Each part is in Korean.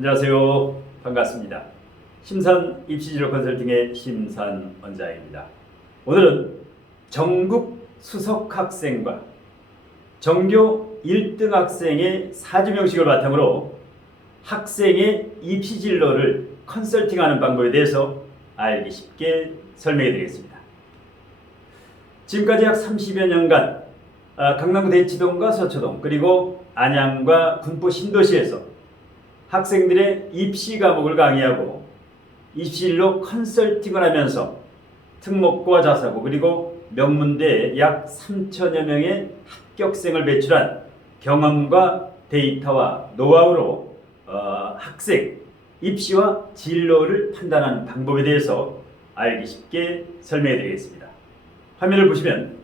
안녕하세요. 반갑습니다. 심산 입시진로 컨설팅의 심산 원장입니다. 오늘은 전국 수석 학생과 전교 1등 학생의 사주명식을 바탕으로 학생의 입시진로를 컨설팅하는 방법에 대해서 알기 쉽게 설명해 드리겠습니다. 지금까지 약 30여 년간 강남구 대치동과 서초동 그리고 안양과 군포 신도시에서 학생들의 입시 과목을 강의하고 입시진로 컨설팅을 하면서 특목고와 자사고 그리고 명문대 약 3천여 명의 합격생을 배출한 경험과 데이터와 노하우로 학생 입시와 진로를 판단하는 방법에 대해서 알기 쉽게 설명해 드리겠습니다. 화면을 보시면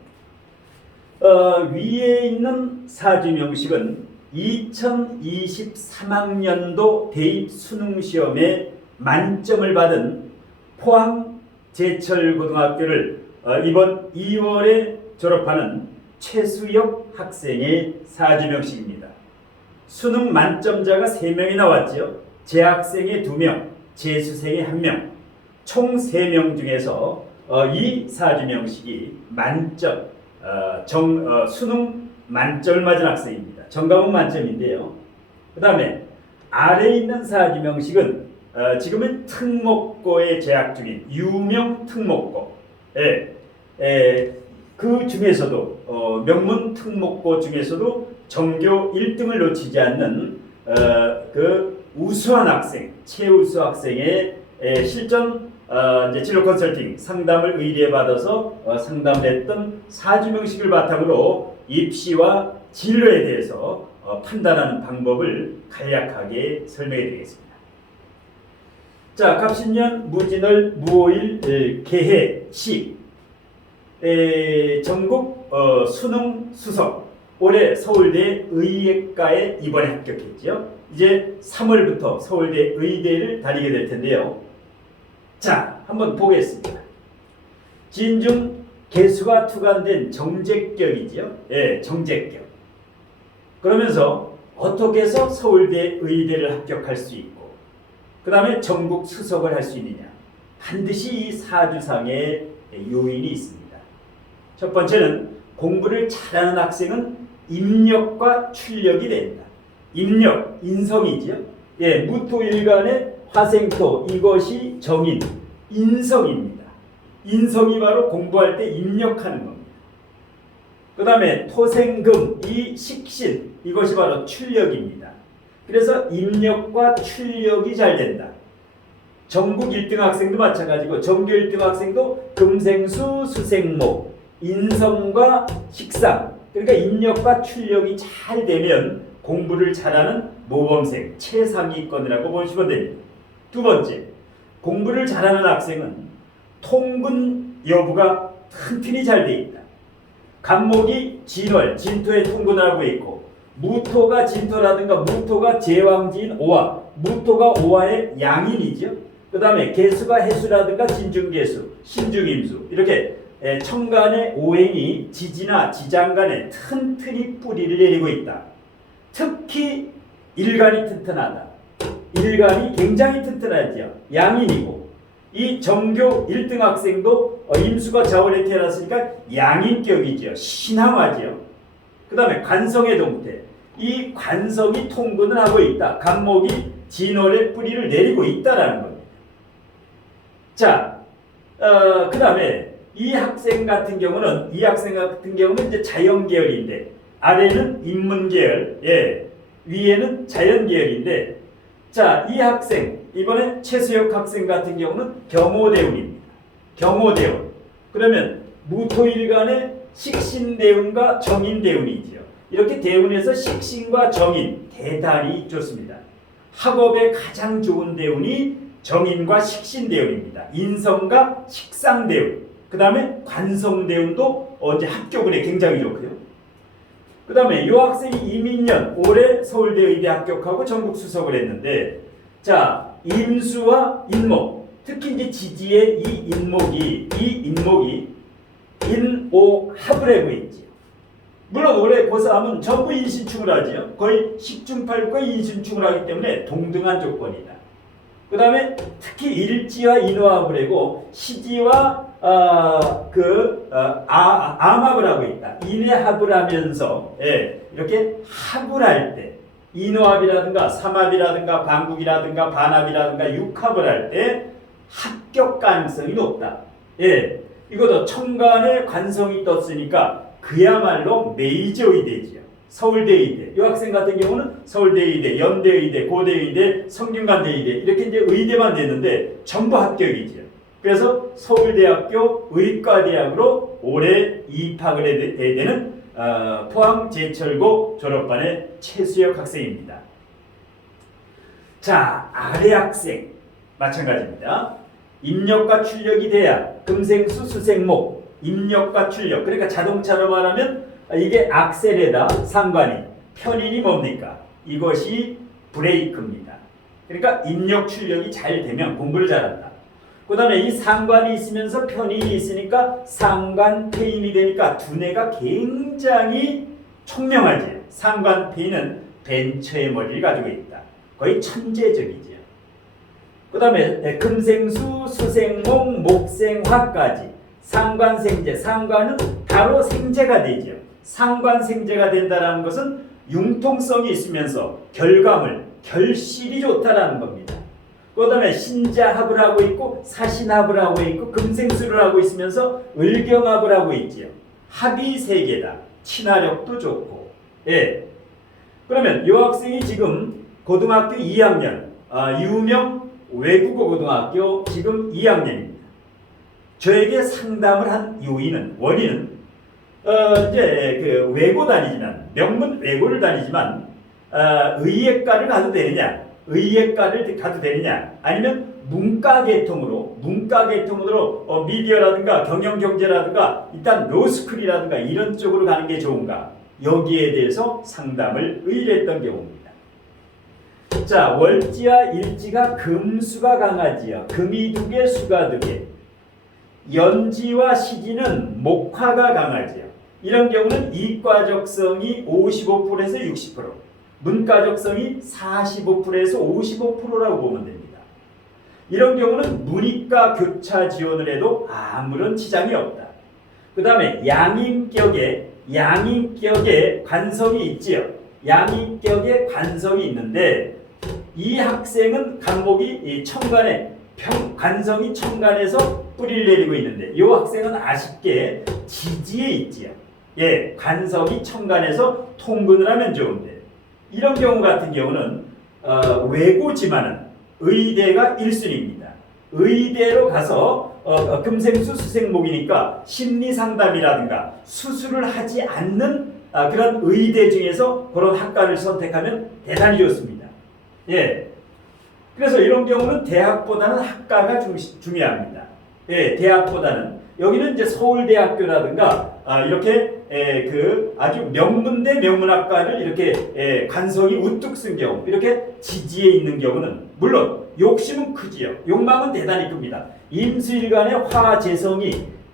위에 있는 사주명식은 2023학년도 대입 수능시험에 만점을 받은 포항 제철고등학교를 이번 2월에 졸업하는 최수혁 학생의 사주명식입니다. 수능 만점자가 3명이 나왔지요. 재학생의 2명, 재수생의 1명, 총 3명 중에서 이 사주명식이 만점, 수능 만점을 맞은 학생입니다. 전과목 만점인데요. 그 다음에 아래에 있는 사주명식은 지금은 특목고에 재학 중인 유명 특목고, 그 중에서도 명문 특목고 중에서도 전교 1등을 놓치지 않는 그 우수한 학생, 최우수 학생의 실전 이제 진로 컨설팅 상담을 의뢰 받아서 상담을 했던 사주명식을 바탕으로 입시와 진로에 대해서 판단하는 방법을 간략하게 설명해 드리겠습니다. 자, 갑신년 무진월 무오일 개해 시 전국 수능 수석 올해 서울대 의예과에 이번에 합격했죠. 이제 3월부터 서울대 의대를 다니게 될 텐데요. 자, 한번 보겠습니다. 진중 개수가 투간된 정제격이지요. 정제격. 그러면서 어떻게 해서 서울대 의대를 합격할 수 있고 그 다음에 전국 수석을 할 수 있느냐. 반드시 이 사주상의 요인이 있습니다. 첫 번째는 공부를 잘하는 학생은 입력과 출력이 된다. 입력, 인성이지요. 무토일간의 화생토, 이것이 정인, 인성입니다. 인성이 바로 공부할 때 입력하는 겁니다. 그 다음에 토생금, 이 식신, 이것이 바로 출력입니다. 그래서 입력과 출력이 잘 된다. 전국 1등 학생도 마찬가지고 전교 1등 학생도 금생수, 수생목, 인성과 식상, 그러니까 입력과 출력이 잘 되면 공부를 잘하는 모범생, 최상위권이라고 보시면 됩니다. 두 번째, 공부를 잘하는 학생은 통근 여부가 튼튼히 잘 되어 있다. 간목이 진월, 진토에 통근을 하고 있고 무토가 진토라든가 무토가 제왕지인 오화, 무토가 오화의 양인이죠. 그 다음에 개수가 해수라든가 진중개수, 신중임수 이렇게 천간의 오행이 지지나 지장간에 튼튼히 뿌리를 내리고 있다. 특히 일간이 튼튼하다. 일간이 굉장히 튼튼하죠. 양인이고 이 전교 1등 학생도 임수가 자월에 태어났으니까 양인격이죠. 신앙화죠. 그 다음에 관성의 동태. 이 관성이 통근을 하고 있다. 간목이 진월의 뿌리를 내리고 있다라는 겁니다. 자, 그 다음에 이 학생 같은 경우는 이제 자연계열인데 아래는 인문계열, 위에는 자연계열인데 자, 이 학생 이번에 최수혁 학생 같은 경우는 경호대운입니다. 경호대운. 그러면 무토일간의 식신대운과 정인대운이지요. 이렇게 대운에서 식신과 정인 대단히 좋습니다. 학업에 가장 좋은 대운이 정인과 식신대운입니다. 인성과 식상대운. 그 다음에 관성대운도 이제 합격운에 굉장히 좋고요. 그 다음에 이 학생이 이민년 올해 서울대 의대 합격하고 전국 수석을 했는데 자, 임수와 인목, 특히 이제 지지의 이 인목이 인오 합을 하고 있지. 물론 올해 고3은 전부 인신충을 하지요. 거의 10중8구가 인신충을 하기 때문에 동등한 조건이다. 그 다음에 특히 일지와 인호합을 하고 시지와 암합을 하고 있다. 인해합을 하면서 이렇게 합을 할 때 인호합이라든가 삼합이라든가 반국이라든가 반합이라든가 육합을 할 때 합격 가능성이 높다. 이것도 청간에 관성이 떴으니까 그야말로 메이저 의대지요. 서울대 의대. 이 학생 같은 경우는 서울대 의대, 연대 의대, 고대 의대, 성균관대 의대 이렇게 이제 의대만 냈는데 전부 합격이지요. 그래서 서울대학교 의과대학으로 올해 입학을 해야 되는 포항제철고 졸업반의 최수혁 학생입니다. 자, 아래 학생 마찬가지입니다. 입력과 출력이 돼야 금생수 수생목, 입력과 출력. 그러니까 자동차로 말하면 이게 악셀에다 상관이, 편인이 뭡니까? 이것이 브레이크입니다. 그러니까 입력 출력이 잘 되면 공부를 잘한다. 그 다음에 이 상관이 있으면서 편인이 있으니까 상관 폐인이 되니까 두뇌가 굉장히 총명하지. 상관 폐인은 벤처의 머리를 가지고 있다. 거의 천재적이죠. 그 다음에 금생수, 수생목, 목생화까지 상관생재. 상관은 바로 생재가 되죠. 상관생재가 된다는 것은 융통성이 있으면서 결과물, 결실이 좋다라는 겁니다. 그 다음에 신자합을 하고 있고 사신합을 하고 있고 금생수를 하고 있으면서 을경합을 하고 있지요. 합이 3개다. 친화력도 좋고. 그러면 이 학생이 지금 고등학교 2학년, 유명 외국어 고등학교 지금 2학년입니다. 저에게 상담을 한 원인은 이제 그 외고 다니지만 명문 외고를 다니지만 의예과를 가도 되느냐, 의예과를 가도 되느냐, 아니면 문과 계통으로 미디어라든가 경영경제라든가 일단 로스쿨이라든가 이런 쪽으로 가는 게 좋은가, 여기에 대해서 상담을 의뢰했던 경우입니다. 자, 월지와 일지가 금수가 강하지요. 금이 2개, 수가 2개. 연지와 시지는 목화가 강하지요. 이런 경우는 이과적성이 55%에서 60%, 문과적성이 45%에서 55%라고 보면 됩니다. 이런 경우는 문이과 교차 지원을 해도 아무런 지장이 없다. 그 다음에 양인격에 관성이 있지요. 양인격에 관성이 있는데 이 학생은 간목이 청간에 관성이 청간에서 뿌리를 내리고 있는데 이 학생은 아쉽게 지지에 있지요. 관성이 청간에서 통근을 하면 좋은데 이런 경우 같은 경우는 외고지만은 의대가 1순위입니다. 의대로 가서 금생수 수생목이니까 심리상담이라든가 수술을 하지 않는 그런 의대 중에서 그런 학과를 선택하면 대단히 좋습니다. 그래서 이런 경우는 대학보다는 학과가 중요합니다. 대학보다는 여기는 이제 서울대학교라든가 이렇게 그 아주 명문대 명문학과를 이렇게 관성이 우뚝 쓴 경우, 이렇게 지지에 있는 경우는 물론 욕심은 크지요. 욕망은 대단히 큽니다. 임수일간의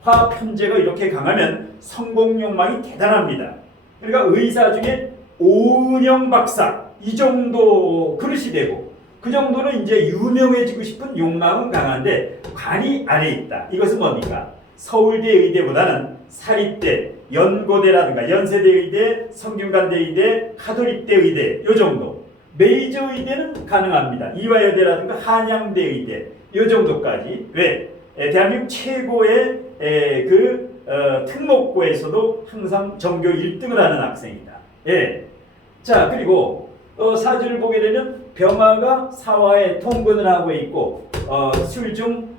화 편제가 이렇게 강하면 성공 욕망이 대단합니다. 그러니까 의사 중에 오은영 박사 이 정도 그릇이 되고 그 정도는 이제 유명해지고 싶은 욕망은 강한데 관이 아래에 있다. 이것은 뭡니까? 서울대 의대보다는 사립대, 연고대라든가 연세대 의대, 성균관대 의대, 카톨릭대 의대 요 정도. 메이저 의대는 가능합니다. 이화여대라든가 한양대 의대 요 정도까지. 왜? 대한민국 최고의 특목고에서도 항상 전교 1등을 하는 학생이다. 자, 그리고 사주를 보게 되면 병화가 사화에 통근을 하고 있고 술중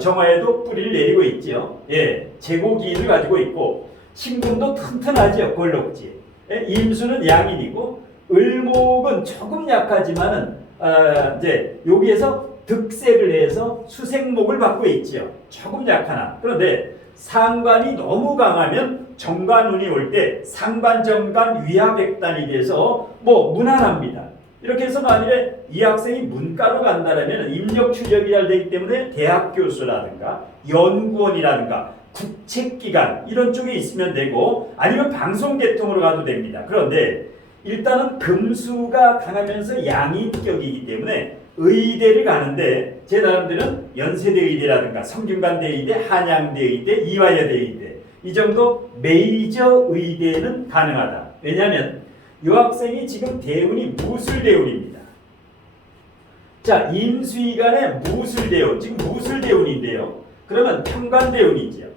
정화에도 뿌리를 내리고 있지요. 제고기를 가지고 있고 신금도 튼튼하지요. 골록지. 임수는 양인이고 을목은 조금 약하지만은 이제 여기에서 득세를 해서 수생목을 받고 있지요. 조금 약하나. 그런데 상관이 너무 강하면 정관운이 올 때 상관정관 위화백단이 돼서 무난합니다. 이렇게 해서 만일에 이 학생이 문과로 간다면 입력 출력이 잘 되기 때문에 대학 교수라든가 연구원이라든가 국책기관 이런 쪽에 있으면 되고 아니면 방송계통으로 가도 됩니다. 그런데 일단은 금수가 강하면서 양인격이기 때문에 의대를 가는데 제 나름대로는 연세대 의대라든가 성균관대 의대, 한양대 의대, 이화여대 의대 이 정도 메이저 의대는 가능하다. 왜냐하면 이 학생이 지금 대운이 무술대운입니다. 자, 임수위간의 무술대운, 지금 무술대운인데요. 그러면 평관대운이죠.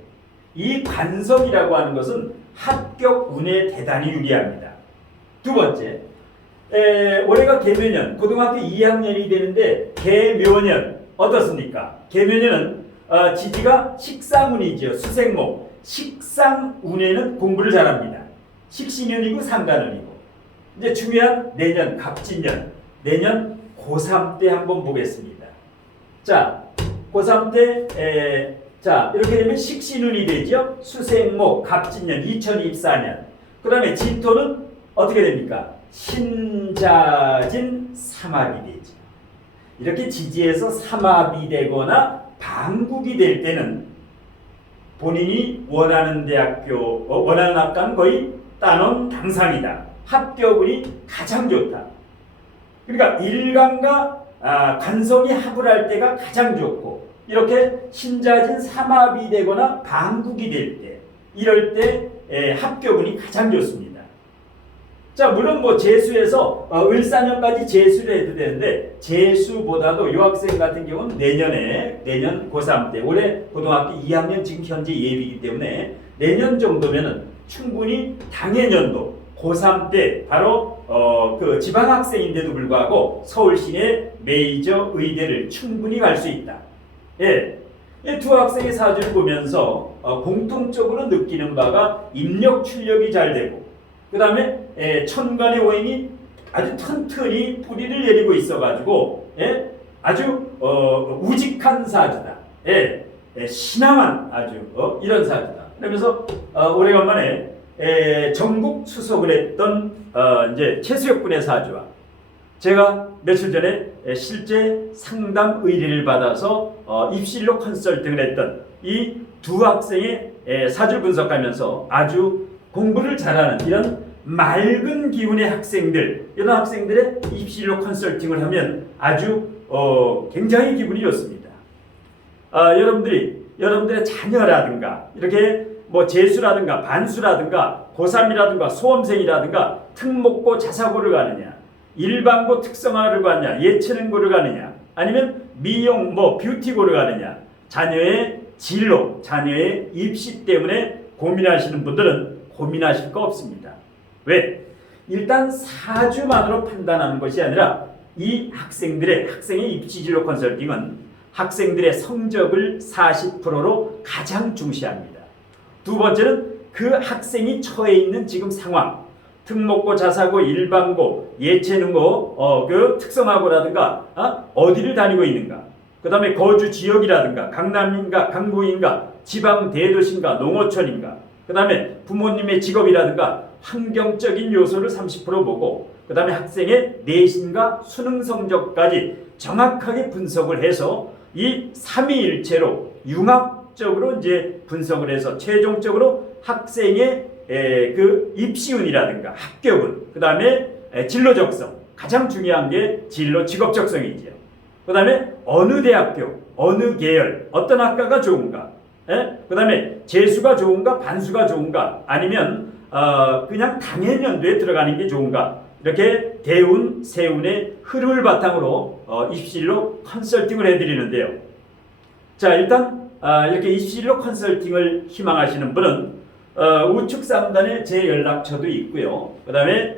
이 관성이라고 하는 것은 합격 운에 대단히 유리합니다. 두 번째, 올해가 개묘년, 고등학교 2학년이 되는데 개묘년 어떻습니까? 개묘년은 지지가 식상운이죠. 수생목. 식상운에는 공부를 잘합니다. 식신년이고 상간운이고. 이제 중요한 내년 갑진년, 내년 고3 때 한번 보겠습니다. 자, 고3 때 자, 이렇게 되면 식신운이 되죠. 수생목, 갑진년, 2024년. 그 다음에 진토는 어떻게 됩니까? 신자진 삼합이 되죠. 이렇게 지지에서 삼합이 되거나 방국이 될 때는 본인이 원하는 대학교, 원하는 학과는 거의 따놓은 당상이다. 합격운이 가장 좋다. 그러니까 일간과 관성이 합을 할 때가 가장 좋고 이렇게 신자진 삼합이 되거나 방국이 될 때 이럴 때 합격운이 가장 좋습니다. 자, 물론 뭐 재수에서 을사년까지 재수를 해도 되는데 재수보다도 이 학생 같은 경우는 내년 고3 때 올해 고등학교 2학년 지금 현재 예비이기 때문에 내년 정도면은 충분히 당해년도 고3 때 바로 그 지방학생인데도 불구하고 서울 시내 메이저 의대를 충분히 갈 수 있다. 예. 이 두 학생의 사주를 보면서 공통적으로 느끼는 바가 입력 출력이 잘 되고 그 다음에 천간의 오행이 아주 튼튼히 뿌리를 내리고 있어가지고 아주 우직한 사주다. 신앙한 아주 이런 사주다. 그러면서 오래간만에 전국 수석을 했던 이제 최수혁 군의 사주와 제가 며칠 전에 실제 상담 의뢰를 받아서 입시일로 컨설팅을 했던 이 두 학생의 사주를 분석하면서 아주 공부를 잘하는 이런 맑은 기운의 학생들, 이런 학생들의 입시일로 컨설팅을 하면 아주 굉장히 기분이 좋습니다. 여러분들의 자녀라든가 이렇게 뭐 재수라든가 반수라든가 고3이라든가 수험생이라든가 특목고 자사고를 가느냐, 일반고 특성화를 가느냐, 예체능고를 가느냐, 아니면 미용 뭐 뷰티고를 가느냐, 자녀의 진로, 자녀의 입시 때문에 고민하시는 분들은 고민하실 거 없습니다. 왜? 일단 사주만으로 판단하는 것이 아니라 이 학생의 입시 진로 컨설팅은 학생들의 성적을 40%로 가장 중시합니다. 두 번째는 그 학생이 처해 있는 지금 상황, 특목고, 자사고, 일반고, 예체능고, 그 특성화고라든가 어디를 다니고 있는가, 그 다음에 거주 지역이라든가 강남인가 강북인가 지방 대도시인가 농어촌인가, 그 다음에 부모님의 직업이라든가 환경적인 요소를 30% 보고 그 다음에 학생의 내신과 수능 성적까지 정확하게 분석을 해서 이 삼위일체로 융합적으로 이제 분석을 해서 최종적으로 학생의 그 입시운이라든가 합격운, 그 다음에 진로 적성, 가장 중요한 게 진로 직업 적성이지요. 그 다음에 어느 대학교, 어느 계열, 어떤 학과가 좋은가, 그 다음에 재수가 좋은가, 반수가 좋은가, 아니면 그냥 당해년도에 들어가는 게 좋은가, 이렇게 대운, 세운의 흐름을 바탕으로 입시일로 컨설팅을 해드리는데요. 자, 일단 이렇게 입시일로 컨설팅을 희망하시는 분은 우측 상단에 제 연락처도 있고요. 그 다음에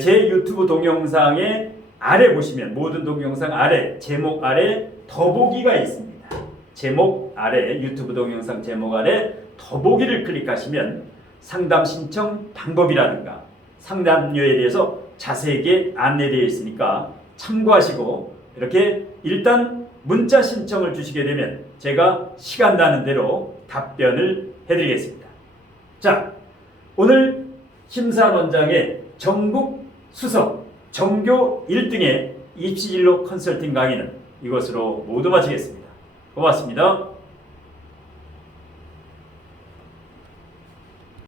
제 유튜브 동영상에 아래 보시면 모든 동영상 아래 제목 아래 더보기가 있습니다. 제목 아래 유튜브 동영상 제목 아래 더보기를 클릭하시면 상담 신청 방법이라든가 상담료에 대해서 자세하게 안내되어 있으니까 참고하시고 이렇게 일단 문자 신청을 주시게 되면 제가 시간 나는 대로 답변을 해드리겠습니다. 자, 오늘 심사원장의 전국 수석 전교 1등의 입시진로 컨설팅 강의는 이것으로 모두 마치겠습니다. 고맙습니다.